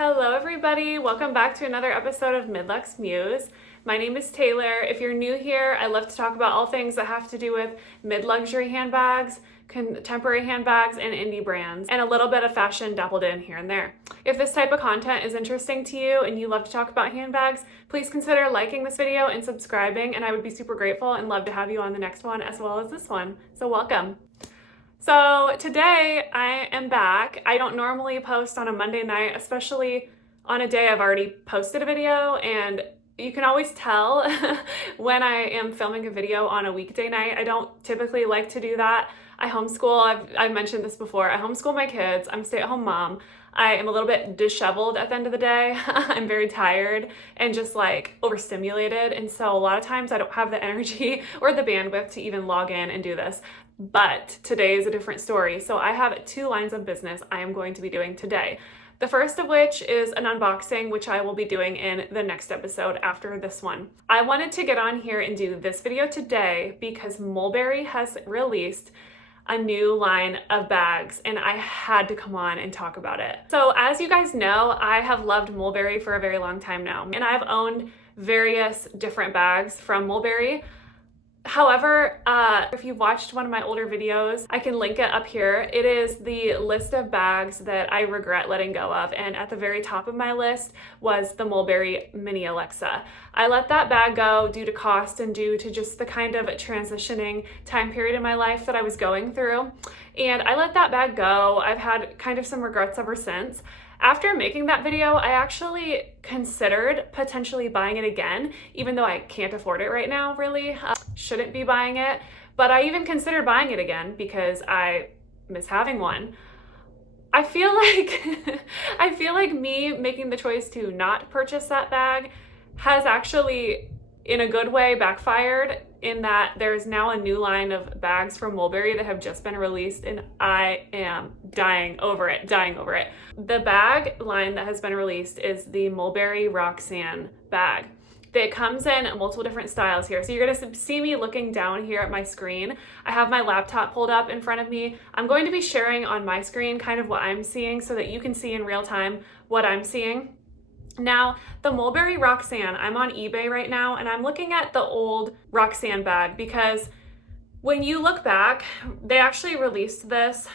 Hello everybody, welcome back to another episode of Midluxemuse. My name is Taylor. If you're new here, I love to talk about all things that have to do with mid-luxury handbags, contemporary handbags, and indie brands, and a little bit of fashion dabbled in here and there. If this type of content is interesting to you and you love to talk about handbags, please consider liking this video and subscribing, and I would be super grateful and love to have you on the next one as well as this one. So welcome. So today I am back. I don't normally post on a Monday night, especially on a day I've already posted a video, and you can always tell when I am filming a video on a weekday night. I don't typically like to do that. I homeschool. I've mentioned this before. I homeschool my kids. I'm a stay-at-home mom. I am a little bit disheveled at the end of the day. I'm very tired and just like overstimulated. And so a lot of times I don't have the energy or the bandwidth to even log in and do this. But today is a different story. So I have two lines of business I am going to be doing today. The first of which is an unboxing, which I will be doing in the next episode after this one. I wanted to get on here and do this video today because Mulberry has released a new line of bags and I had to come on and talk about it. So as you guys know, I have loved Mulberry for a very long time now, and I've owned various different bags from Mulberry. However, if you've watched one of my older videos, I can link it up here. It is the list of bags that I regret letting go of, and at the very top of my list was the Mulberry Mini Alexa. I let that bag go due to cost and due to just the kind of transitioning time period in my life that I was going through, and I let that bag go. I've had kind of some regrets ever since. After making that video, I actually considered potentially buying it again, even though I can't afford it right now, really. Shouldn't be buying it, but I even considered buying it again because I miss having one. I feel like me making the choice to not purchase that bag has actually, in a good way, backfired, in that there's now a new line of bags from Mulberry that have just been released, and I am dying over it. The bag line that has been released is the Mulberry Roxanne bag. It comes in multiple different styles here. So you're gonna see me looking down here at my screen. I have my laptop pulled up in front of me. I'm going to be sharing on my screen kind of what I'm seeing so that you can see in real time what I'm seeing. Now, the Mulberry Roxanne, I'm on eBay right now, and I'm looking at the old Roxanne bag because when you look back, they actually released this.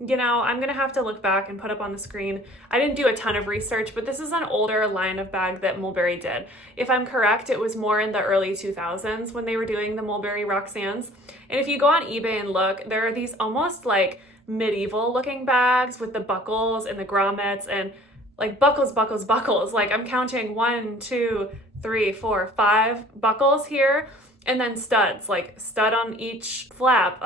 You know, I'm gonna have to look back and put up on the screen. I didn't do a ton of research, but this is an older line of bag that Mulberry did. If I'm correct, it was more in the early 2000s when they were doing the Mulberry Roxannes. And if you go on eBay and look, there are these almost like medieval looking bags with the buckles and the grommets and like buckles. Like I'm counting 1, 2, 3, 4, 5 buckles here. And then studs, like stud on each flap,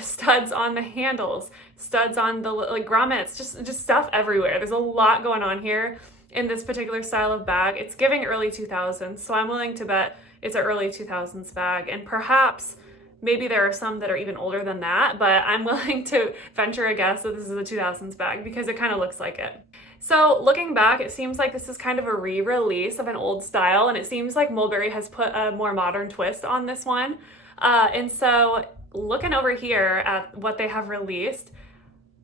studs on the handles, studs on the like grommets, just stuff everywhere. There's a lot going on here in this particular style of bag. It's giving early 2000s, so I'm willing to bet it's an early 2000s bag. And perhaps maybe there are some that are even older than that, but I'm willing to venture a guess that this is a 2000s bag because it kind of looks like it. So looking back, it seems like this is kind of a re-release of an old style, and it seems like Mulberry has put a more modern twist on this one. And so looking over here at what they have released,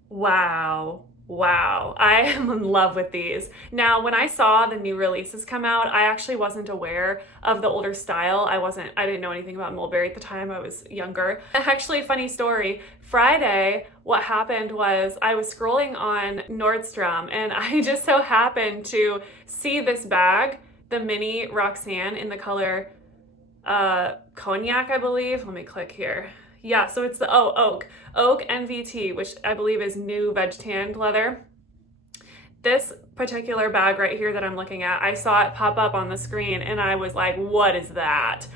wow, I am in love with these. Now, when I saw the new releases come out, I actually wasn't aware of the older style. I didn't know anything about Mulberry at the time. I was younger. Actually, funny story, Friday, what happened was I was scrolling on Nordstrom and I just so happened to see this bag, the Mini Roxanne in the color cognac, I believe. Let me click here. Yeah, so it's the oak MVT, which I believe is new veg tanned leather. This particular bag right here that I'm looking at, I saw it pop up on the screen and I was like, what is that?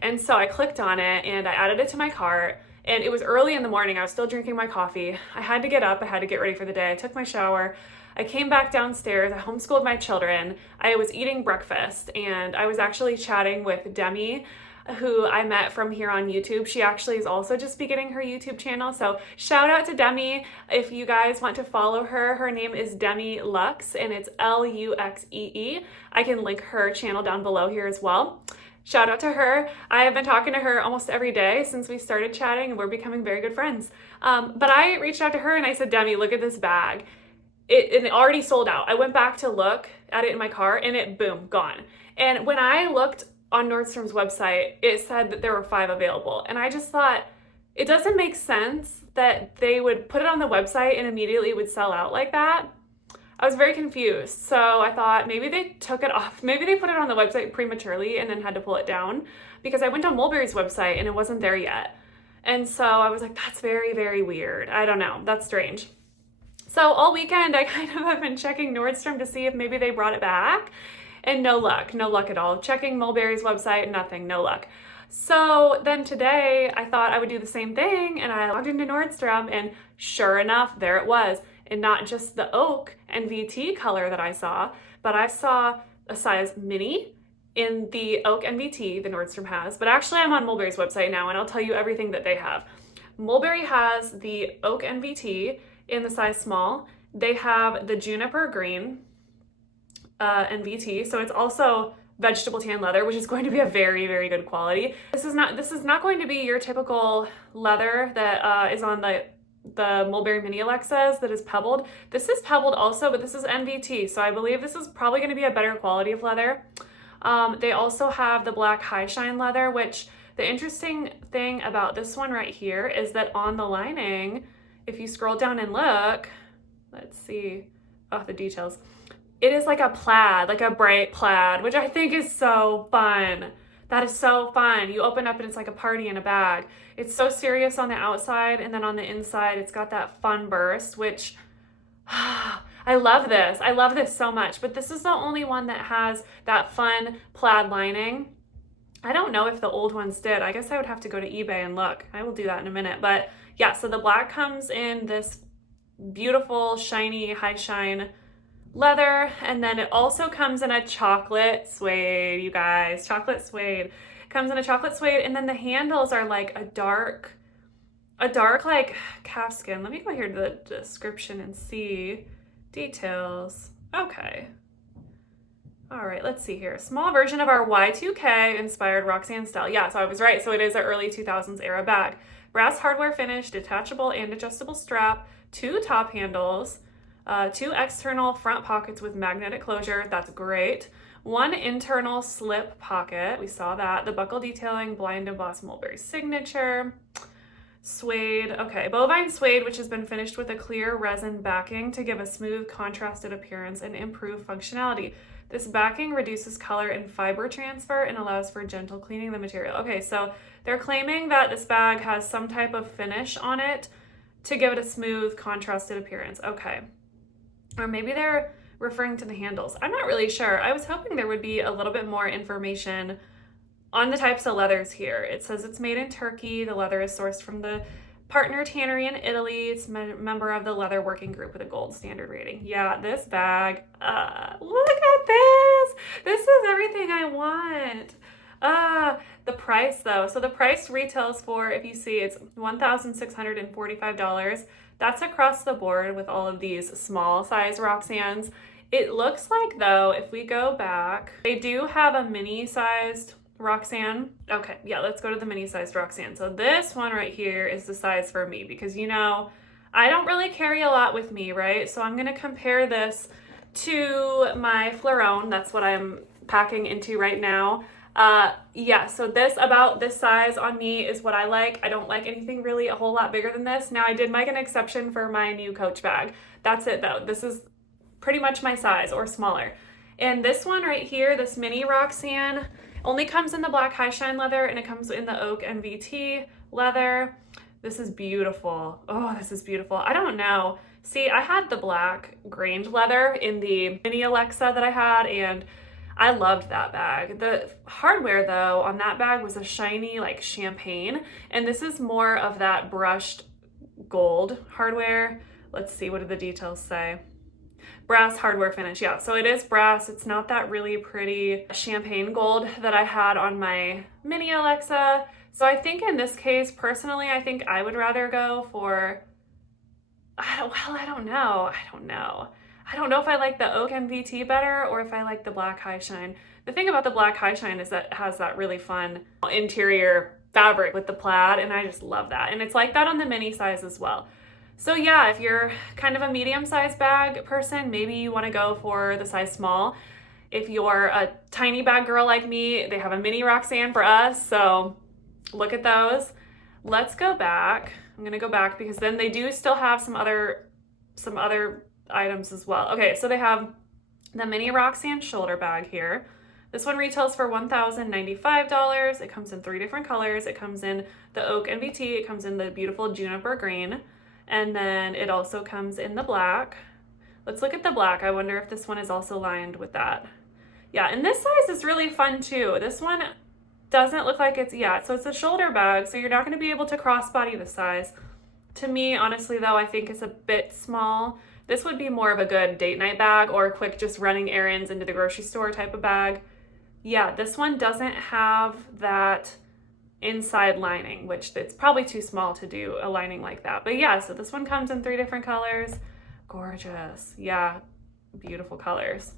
And so I clicked on it and I added it to my cart, and it was early in the morning. I was still drinking my coffee. I had to get up, I had to get ready for the day. I took my shower. I came back downstairs, I homeschooled my children. I was eating breakfast and I was actually chatting with Demi, who I met from here on YouTube. She actually is also just beginning her YouTube channel. So shout out to Demi. If you guys want to follow her, her name is Demi Luxee and it's Luxee. I can link her channel down below here as well. Shout out to her. I have been talking to her almost every day since we started chatting, and we're becoming very good friends. But I reached out to her and I said, Demi, look at this bag. it already sold out. I went back to look at it in my car and it, boom, gone. And when I looked on Nordstrom's website, it said that there were 5 available. And I just thought, it doesn't make sense that they would put it on the website and immediately it would sell out like that. I was very confused. So I thought maybe they took it off. Maybe they put it on the website prematurely and then had to pull it down, because I went on Mulberry's website and it wasn't there yet. And so I was like, that's very, very weird. I don't know. That's strange. So all weekend I kind of have been checking Nordstrom to see if maybe they brought it back, and no luck at all. Checking Mulberry's website, nothing, no luck. So then today I thought I would do the same thing, and I logged into Nordstrom, and sure enough, there it was. And not just the oak and VT color that I saw, but I saw a size mini in the oak and VT that Nordstrom has. But actually I'm on Mulberry's website now, and I'll tell you everything that they have. Mulberry has the oak and VT in the size small. They have the juniper green and VT, so it's also vegetable tan leather, which is going to be a very, very good quality. This is not going to be your typical leather that is on the Mulberry Mini Alexas that is pebbled. This is pebbled also, but this is NVT, so I believe this is probably going to be a better quality of leather. They also have the black high shine leather, which the interesting thing about this one right here is that on the lining, if you scroll down and look, let's see, the details. It is like a plaid, like a bright plaid, which I think is so fun. That is so fun. You open up and it's like a party in a bag. It's so serious on the outside, and then on the inside, it's got that fun burst, which I love this. I love this so much, but this is the only one that has that fun plaid lining. I don't know if the old ones did. I guess I would have to go to eBay and look. I will do that in a minute. But yeah, so the black comes in this beautiful, shiny, high shine leather, and then it also comes in a chocolate suede, you guys. Chocolate suede. It comes in a chocolate suede, and then the handles are like a dark like calfskin. Let me go here to the description and see details. Okay. All right, let's see here. Small version of our Y2K inspired Roxanne style. Yeah, so I was right. So it is an early 2000s era bag. Brass hardware finish, detachable and adjustable strap, 2 top handles, 2 external front pockets with magnetic closure. That's great. 1 internal slip pocket. We saw that. The buckle detailing, blind embossed Mulberry signature. Suede. Okay, bovine suede, which has been finished with a clear resin backing to give a smooth, contrasted appearance and improve functionality. This backing reduces color and fiber transfer and allows for gentle cleaning of the material. Okay, so they're claiming that this bag has some type of finish on it to give it a smooth, contrasted appearance. Okay. Or maybe they're referring to the handles. I'm not really sure. I was hoping there would be a little bit more information on the types of leathers here. It says it's made in Turkey. The leather is sourced from the partner tannery in Italy. It's a member of the leather working group with a gold standard rating. Yeah, this bag, look at this. This is everything I want. The price though. So the price retails for, if you see, it's $1,645. That's across the board with all of these small size Roxannes. It looks like though, if we go back, they do have a mini sized Roxanne. Okay, yeah, let's go to the mini sized Roxanne. So this one right here is the size for me, because you know, I don't really carry a lot with me, right? So I'm gonna compare this to my Fleron. That's what I'm packing into right now. Yeah, so about this size on me is what I like. I don't like anything really a whole lot bigger than this. Now I did make an exception for my new Coach bag. That's it though. This is pretty much my size or smaller. And this one right here, this mini Roxanne, only comes in the black high shine leather, and it comes in the oak and VT leather. This is beautiful. Oh, this is beautiful. I don't know. See, I had the black grained leather in the mini Alexa that I had, and I loved that bag. The hardware though on that bag was a shiny like champagne, and this is more of that brushed gold hardware. Let's see, what do the details say? Brass hardware finish. Yeah, so it is brass. It's not that really pretty champagne gold that I had on my mini Alexa. So I think in this case, personally, I think I would rather go for, I don't know. I don't know if I like the oak MVT better or if I like the black high shine. The thing about the black high shine is that it has that really fun interior fabric with the plaid, and I just love that. And it's like that on the mini size as well. So yeah, if you're kind of a medium-sized bag person, maybe you want to go for the size small. If you're a tiny bag girl like me, they have a mini Roxanne for us, so look at those. Let's go back. I'm gonna go back because then they do still have some other items as well. Okay, so they have the mini Roxanne shoulder bag here. This one retails for $1,095. It comes in 3 different colors. It comes in the oak NVT, it comes in the beautiful juniper green, and then it also comes in the black. Let's look at the black. I wonder if this one is also lined with that. Yeah, and this size is really fun too. This one doesn't look like it's, yeah, so it's a shoulder bag, so you're not gonna be able to crossbody the size. To me, honestly though, I think it's a bit small. This would be more of a good date night bag or a quick just running errands into the grocery store type of bag. Yeah, this one doesn't have that inside lining, which it's probably too small to do a lining like that. But yeah, so this one comes in 3 different colors. Gorgeous. Yeah, beautiful colors.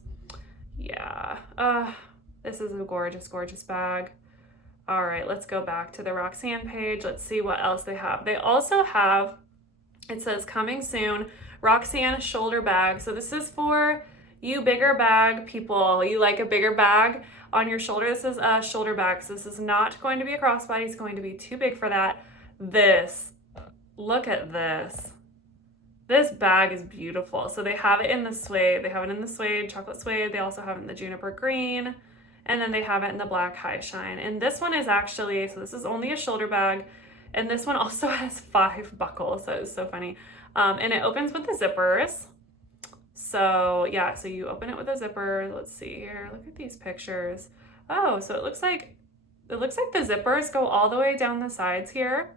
Yeah, this is a gorgeous, gorgeous bag. All right, let's go back to the Roxanne page. Let's see what else they have. They also have, it says coming soon, Roxanne shoulder bag. So this is for you bigger bag people. You like a bigger bag on your shoulder. This is a shoulder bag. So this is not going to be a crossbody. It's going to be too big for that. Look at this. This bag is beautiful. So they have it in the suede. They have it in the suede, chocolate suede. They also have it in the juniper green. And then they have it in the black high shine. And this one is actually, so this is only a shoulder bag. And this one also has 5 buckles. So it's so funny. And it opens with the zippers. So yeah, so you open it with a zipper. Let's see here. Look at these pictures. Oh, so it looks like the zippers go all the way down the sides here.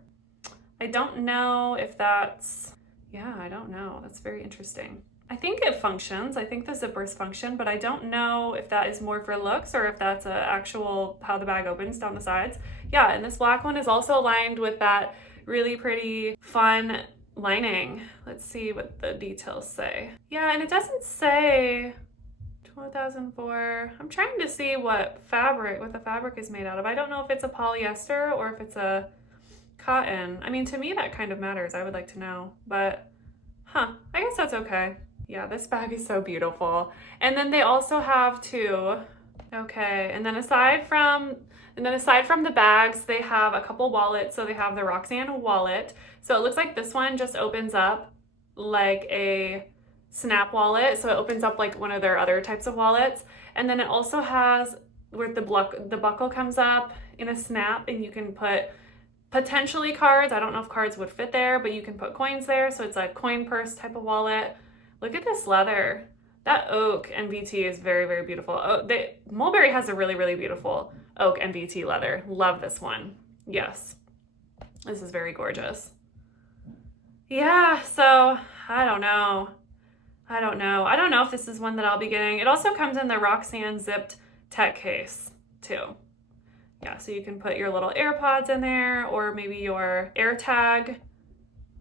I don't know if that's, yeah, I don't know. That's very interesting. I think it functions. I think the zippers function, but I don't know if that is more for looks or if that's a actual how the bag opens down the sides. Yeah, and this black one is also lined with that really pretty fun lining. Let's see what the details say. Yeah, and it doesn't say 2004. I'm trying to see what the fabric is made out of. I don't know if it's a polyester or if it's a cotton. I mean, to me that kind of matters. I would like to know, but I guess that's okay. Yeah, this bag is so beautiful. And then they also have okay, and then aside from the bags, they have a couple wallets. So they have the Roxanne wallet. So it looks like this one just opens up like a snap wallet. So it opens up like one of their other types of wallets. And then it also has where the buckle comes up in a snap, and you can put potentially cards. I don't know if cards would fit there, but you can put coins there. So it's a coin purse type of wallet. Look at this leather. That oak NVT is very, very beautiful. Mulberry has a really, really beautiful oak NVT leather. Love this one. Yes. This is very gorgeous. Yeah, so I don't know. I don't know if this is one that I'll be getting. It also comes in the Roxanne zipped tech case too. Yeah, so you can put your little AirPods in there, or maybe your AirTag,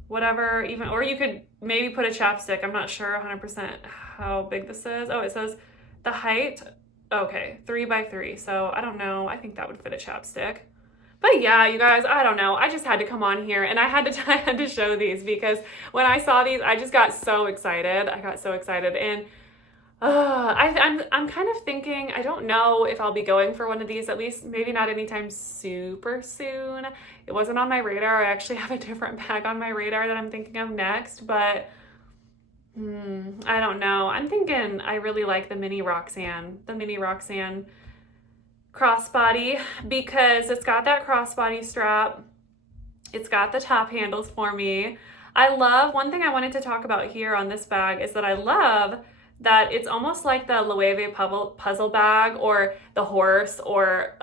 whatever, even, or you could maybe put a chapstick. I'm not sure 100% how big this is. Oh, it says the height, okay, 3x3. So I don't know. I think that would fit a chapstick. But yeah, you guys, I don't know. I just had to come on here and I had to show these because when I saw these, I just got so excited. I got so excited, and I'm kind of thinking, I don't know if I'll be going for one of these, at least maybe not anytime super soon. It wasn't on my radar. I actually have a different bag on my radar that I'm thinking of next, but I don't know. I'm thinking I really like the mini Roxanne crossbody because it's got that crossbody strap. It's got the top handles for me. One thing I wanted to talk about here on this bag is that I love that it's almost like the Loewe puzzle bag or the horse or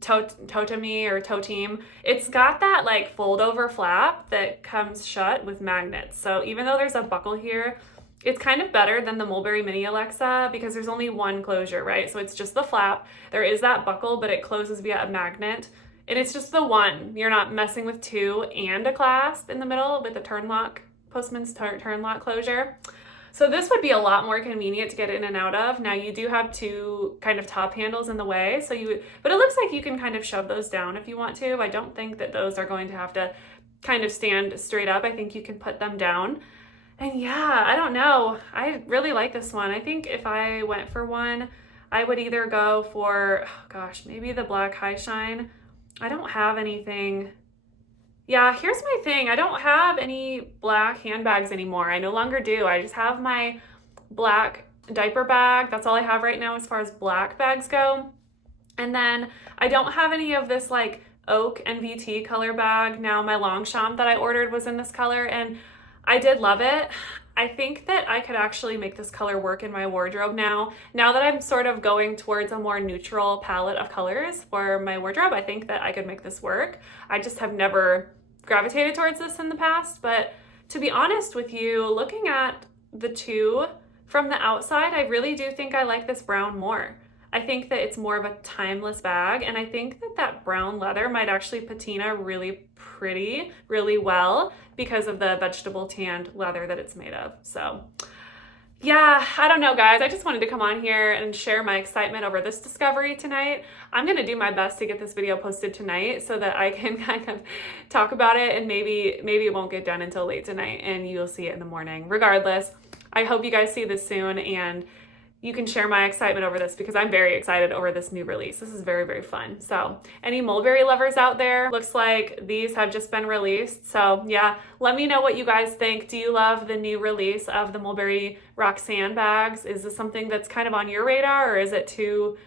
Totemi or Toteem. It's got that like fold over flap that comes shut with magnets. So even though there's a buckle here, it's kind of better than the Mulberry Mini Alexa because there's only one closure, right? So it's just the flap. There is that buckle, but it closes via a magnet. And it's just the one. You're not messing with 2 and a clasp in the middle with a turn lock, Postman's turn lock closure. So this would be a lot more convenient to get in and out of. Now you do have 2 kind of top handles in the way, but it looks like you can kind of shove those down if you want to. I don't think that those are going to have to kind of stand straight up. I think you can put them down. And yeah, I don't know. I really like this one. I think if I went for one, I would either go for, oh gosh, maybe the black high shine. I don't have anything. Yeah, here's my thing. I don't have any black handbags anymore. I no longer do. I just have my black diaper bag. That's all I have right now as far as black bags go. And then I don't have any of this like oak NVT color bag. Now my Longchamp that I ordered was in this color and I did love it. I think that I could actually make this color work in my wardrobe now. Now that I'm sort of going towards a more neutral palette of colors for my wardrobe, I think that I could make this work. I just have never gravitated towards this in the past, but to be honest with you, looking at the two from the outside, I really do think I like this brown more. I think that it's more of a timeless bag, and I think that that brown leather might actually patina really pretty, really well because of the vegetable tanned leather that it's made of. So yeah, I don't know, guys. I just wanted to come on here and share my excitement over this discovery tonight. I'm going to do my best to get this video posted tonight so that I can kind of talk about it, and maybe it won't get done until late tonight and you'll see it in the morning. Regardless, I hope you guys see this soon and you can share my excitement over this because I'm very excited over this new release. This is very, very fun. So any Mulberry lovers out there, looks like these have just been released. So yeah, let me know what you guys think. Do you love the new release of the Mulberry Roxanne bags? Is this something that's kind of on your radar, or is it too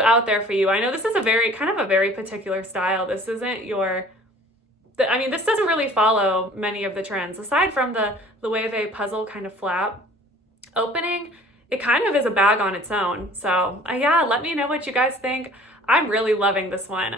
out there for you? I know this is a very particular style. This isn't your, I mean, this doesn't really follow many of the trends. Aside from the way they puzzle kind of flap opening, it kind of is a bag on its own. So yeah, let me know what you guys think. I'm really loving this one.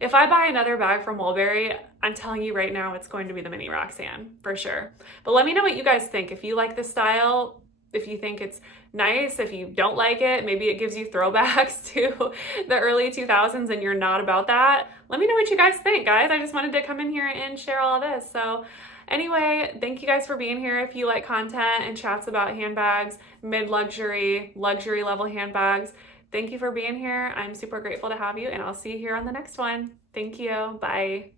If I buy another bag from Mulberry, I'm telling you right now, it's going to be the mini Roxanne for sure. But let me know what you guys think. If you like this style, if you think it's nice, if you don't like it, maybe it gives you throwbacks to the early 2000s and you're not about that. Let me know what you guys think, guys. I just wanted to come in here and share all of this. So anyway, thank you guys for being here. If you like content and chats about handbags, mid-luxury, luxury level handbags, thank you for being here. I'm super grateful to have you, and I'll see you here on the next one. Thank you. Bye.